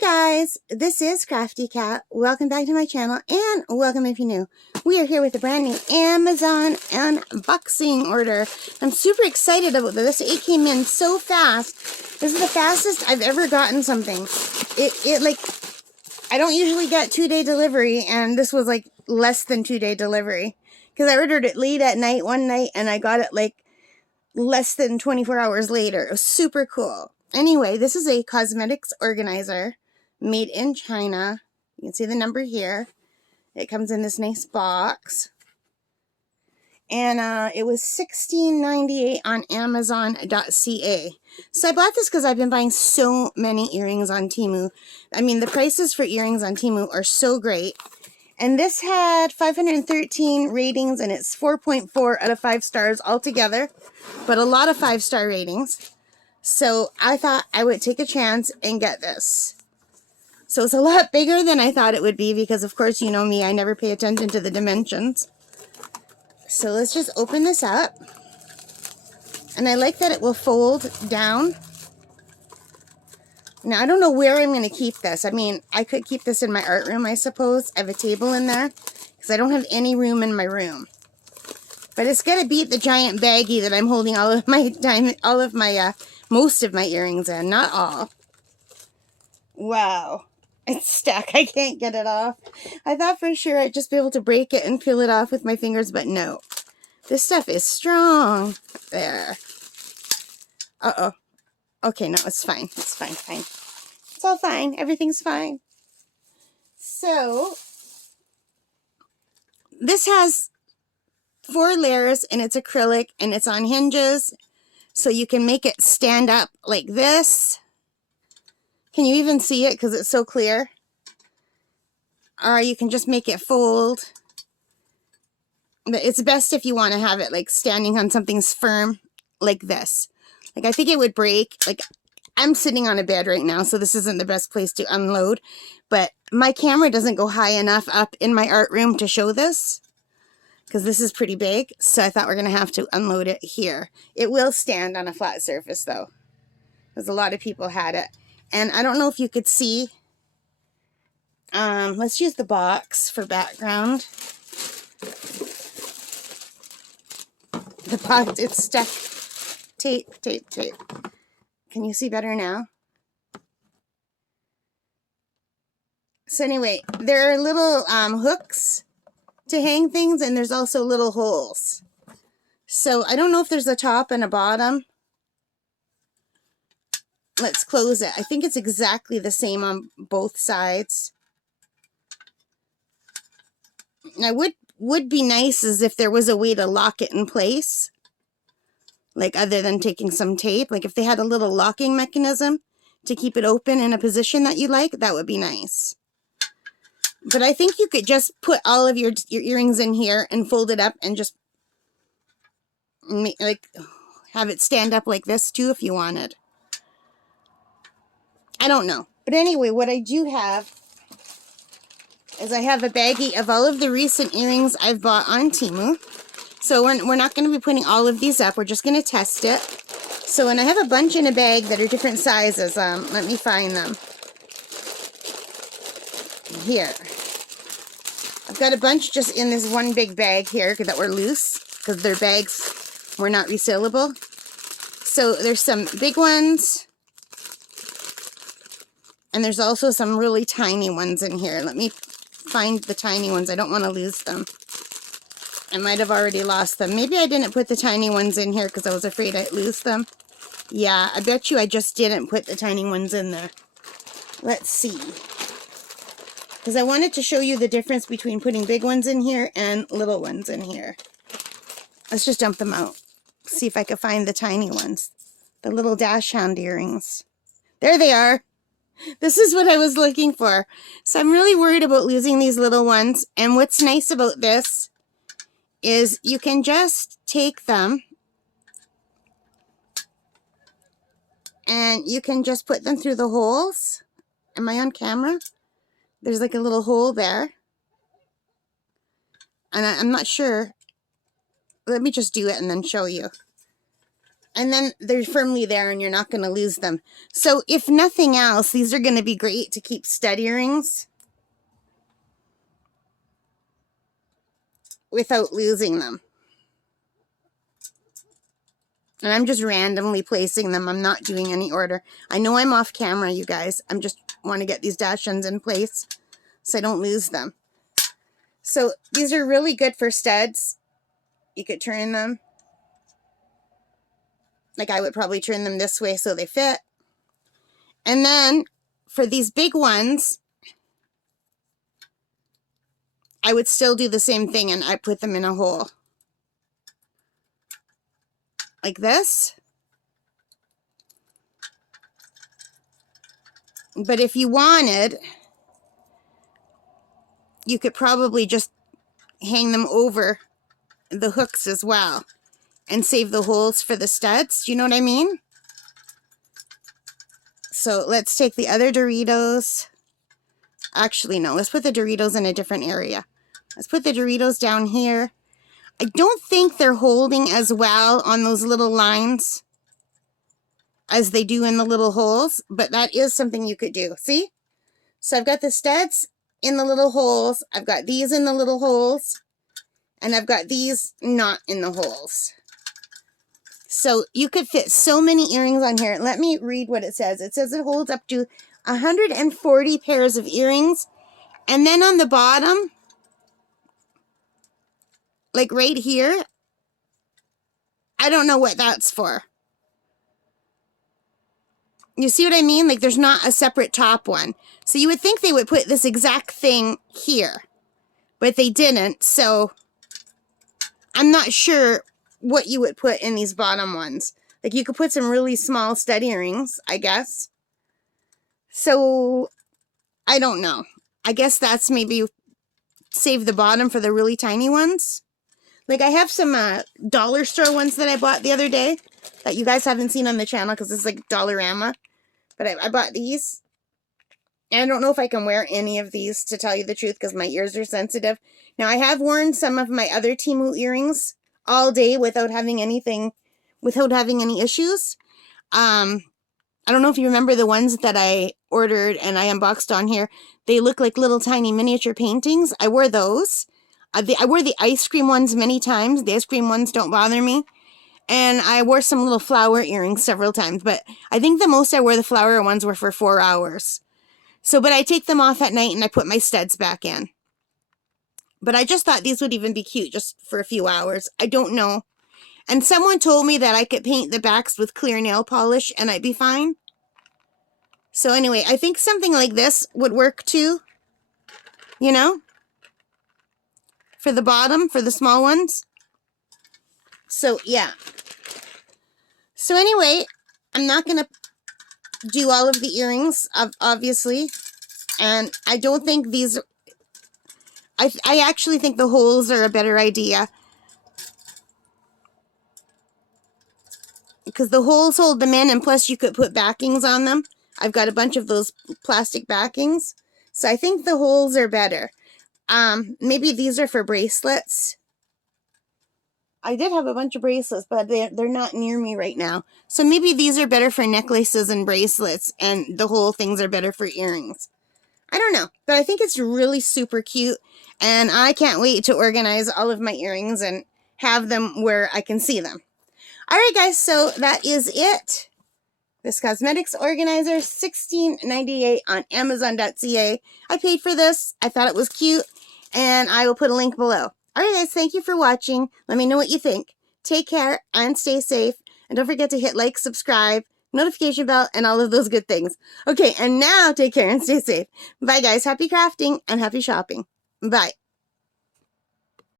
Hi guys, this is Crafty Cat. Welcome back to my channel and welcome if you're new. We are here with a brand new Amazon unboxing order. I'm super excited about this. It came in so fast. This is the fastest I've ever gotten something. I don't usually get 2-day delivery, and this was like less than 2-day delivery. Because I ordered it late at night one night and I got it like less than 24 hours later. It was super cool. Anyway, this is a cosmetics organizer made in China. You can see the number here. It comes in this nice box. And it was $16.98 on Amazon.ca. So I bought this because I've been buying so many earrings on Temu. I mean, the prices for earrings on Temu are so great. And this had 513 ratings, and it's 4.4 out of 5 stars altogether. But a lot of 5-star ratings. So I thought I would take a chance and get this. So it's a lot bigger than I thought it would be because, of course, you know me, I never pay attention to the dimensions. So let's just open this up. And I like that it will fold down. Now, I don't know where I'm going to keep this. I mean, I could keep this in my art room, I suppose. I have a table in there because I don't have any room in my room. But it's going to beat the giant baggie that I'm holding most of my earrings in. Not all. Wow. It's stuck. I can't get it off. I thought for sure I'd just be able to break it and peel it off with my fingers, but no. This stuff is strong. There. Uh-oh. Okay, no, it's fine. It's fine, fine. It's all fine. Everything's fine. So, this has 4 layers, and it's acrylic, and it's on hinges, so you can make it stand up like this. Can you even see it because it's so clear? Or you can just make it fold. But it's best if you want to have it like standing on something's firm like this. Like, I think it would break. Like, I'm sitting on a bed right now, so this isn't the best place to unload. But my camera doesn't go high enough up in my art room to show this, because this is pretty big. So I thought we're going to have to unload it here. It will stand on a flat surface, though, because a lot of people had it. And I don't know if you could see. Let's use the box for background. The box, it's stuck. Tape. Can you see better now? So anyway, there are little hooks to hang things, and there's also little holes. So I don't know if there's a top and a bottom. Let's close it. I think it's exactly the same on both sides. Now, would be nice is if there was a way to lock it in place. Like, other than taking some tape. Like, if they had a little locking mechanism to keep it open in a position that you like, that would be nice. But I think you could just put all of your earrings in here and fold it up and just have it stand up like this too if you wanted. I don't know. But anyway, what I do have is I have a baggie of all of the recent earrings I've bought on Temu. So we're not going to be putting all of these up. We're just going to test it. So, and I have a bunch in a bag that are different sizes. Let me find them. Here. I've got a bunch just in this one big bag here that were loose because their bags were not resealable. So there's some big ones. And there's also some really tiny ones in here. Let me find the tiny ones. I don't want to lose them. I might have already lost them. Maybe I didn't put the tiny ones in here because I was afraid I'd lose them. Yeah, I bet you I just didn't put the tiny ones in there. Let's see. Because I wanted to show you the difference between putting big ones in here and little ones in here. Let's just dump them out. See if I can find the tiny ones. The little dash hound earrings. There they are. This is what I was looking for. So I'm really worried about losing these little ones. And what's nice about this is you can just take them and you can just put them through the holes. Am I on camera? There's like a little hole there. And I'm not sure. Let me just do it and then show you. And then they're firmly there and you're not going to lose them. So if nothing else, these are going to be great to keep stud earrings without losing them. And I'm just randomly placing them. I'm not doing any order. I know I'm off camera, you guys. I'm just want to get these dash-ins in place so I don't lose them. So these are really good for studs. You could turn them. Like I would probably turn them this way so they fit. And then for these big ones, I would still do the same thing and I put them in a hole. Like this. But if you wanted, you could probably just hang them over the hooks as well and save the holes for the studs. Do you know what I mean? So let's take the other Doritos. Actually, no, let's put the Doritos in a different area. Let's put the Doritos down here. I don't think they're holding as well on those little lines as they do in the little holes, but that is something you could do. See? So I've got the studs in the little holes. I've got these in the little holes. And I've got these not in the holes. So you could fit so many earrings on here. Let me read what it says. It says it holds up to 140 pairs of earrings. And then on the bottom, like right here, I don't know what that's for. You see what I mean? Like there's not a separate top one. So you would think they would put this exact thing here, but they didn't. So I'm not sure what you would put in these bottom ones. Like you could put some really small stud earrings, I guess. So I don't know. I guess that's maybe save the bottom for the really tiny ones. Like I have some dollar store ones that I bought the other day that you guys haven't seen on the channel because it's like Dollarama. But I bought these. And I don't know if I can wear any of these, to tell you the truth, because my ears are sensitive. Now, I have worn some of my other Temu earrings all day without having any issues. I don't know if you remember the ones that I ordered and I unboxed on here. They look like little tiny miniature paintings. I wore those. I wore the ice cream ones many times. The ice cream ones don't bother me. And I wore some little flower earrings several times. But I think the most I wore the flower ones were for 4 hours. So, but I take them off at night and I put my studs back in. But I just thought these would even be cute just for a few hours. I don't know. And someone told me that I could paint the backs with clear nail polish and I'd be fine. So anyway, I think something like this would work too. You know? For the bottom, for the small ones. So, yeah. So anyway, I'm not going to do all of the earrings, obviously. And I don't think these... I actually think the holes are a better idea. Because the holes hold them in, and plus you could put backings on them. I've got a bunch of those plastic backings. So I think the holes are better. Maybe these are for bracelets. I did have a bunch of bracelets, but they're not near me right now. So maybe these are better for necklaces and bracelets, and the whole things are better for earrings. I don't know, but I think it's really super cute, and I can't wait to organize all of my earrings and have them where I can see them. Alright guys, so that is it. This cosmetics organizer, $16.98 on Amazon.ca. I paid for this. I thought it was cute, and I will put a link below. Alright guys, thank you for watching. Let me know what you think. Take care and stay safe. And don't forget to hit like, subscribe, notification bell, and all of those good things. Okay, and now take care and stay safe. Bye guys. Happy crafting and happy shopping. Bye.